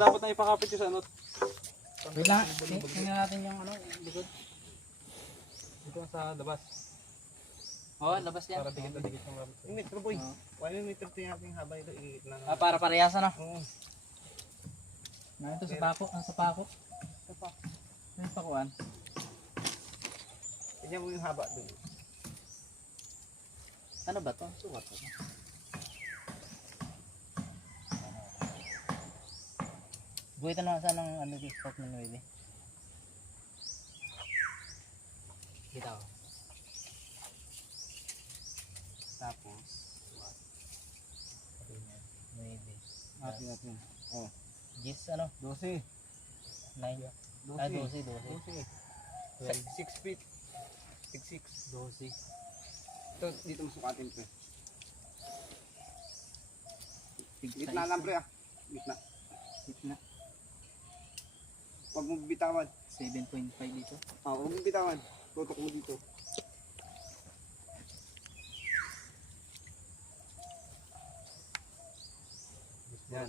dapat na ipakapit yung sa ano. Wait lang, tingnan natin yung ano, likod. Dito sa labas. Oo, labas yan. Para dikit na dikit yung rabbit. Yung metro boy. 1 meter ito yung ating haba ito. Iigit lang. Para parehas na. Oo. Na ito sa pako, ang sa pako. Ito pa. Ano yung pakuan? Tignan mo yung haba dun. Ano ba to? Sukat to. Buhitan na saan ang ano yung spot ng baby. Kita ko. Tapos, what? Baby. Natin. Oh. Gis ano? 12. 9. Ah, 12. 6 feet. 6'6". 12. Ito, dito masukatin ito. Big Gitna lang pre ah. Gitna. Gitna. Huwag mo bitawan. 7.5 dito. Huwag mo bitawan. Tutok mo dito. Yan.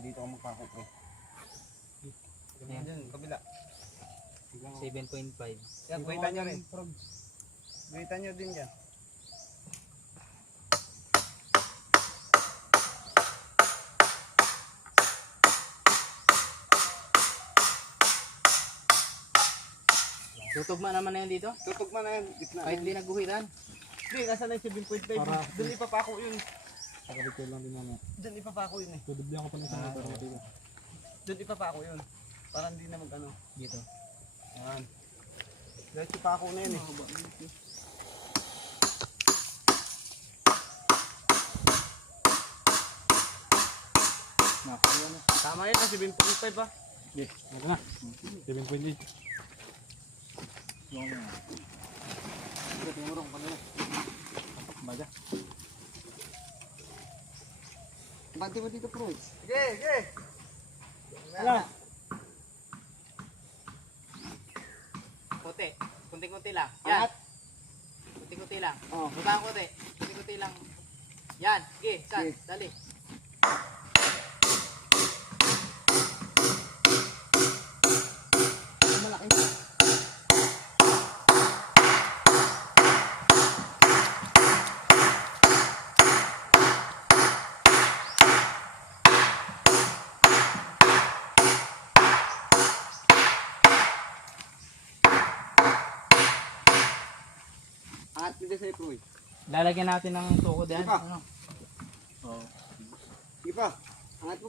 Dito ka magkakot eh. Yan. Yan, kabila. 7.5. Yan, buhitan nyo rin. Buhitan nyo din yan. Tutugma naman na yan dito? Tutugma na yan. Gitna. Kahit di nagguhitan. Hindi, nasa na yung 7.5. Para- Doon ipapako yun. Pakabit lang din naman. Doon ipapako yun eh. Tudublihan ko pa ng isang meter na dito. Doon ipapako yun. Para hindi na mag ano. Dito. Yan. Diretso pako na yun eh. Tama yun, 7.5 ah. Ano na? 7.8. Tumurong pa nila. Baga. Bante mo dito bro. Sige, sige. Wala. Kunti. Kunti-kunti lang. Yan. Kunti-kunti lang. Oh. Buka ang kunti. Kunti-kunti lang. Yan. Sige, saan? Sige. Dali. Malaki. Angat mo dyan sa'yo bro. Lalagyan natin ng tukod yan. Buka. Ano? Oh. Sige pa. Angat mo.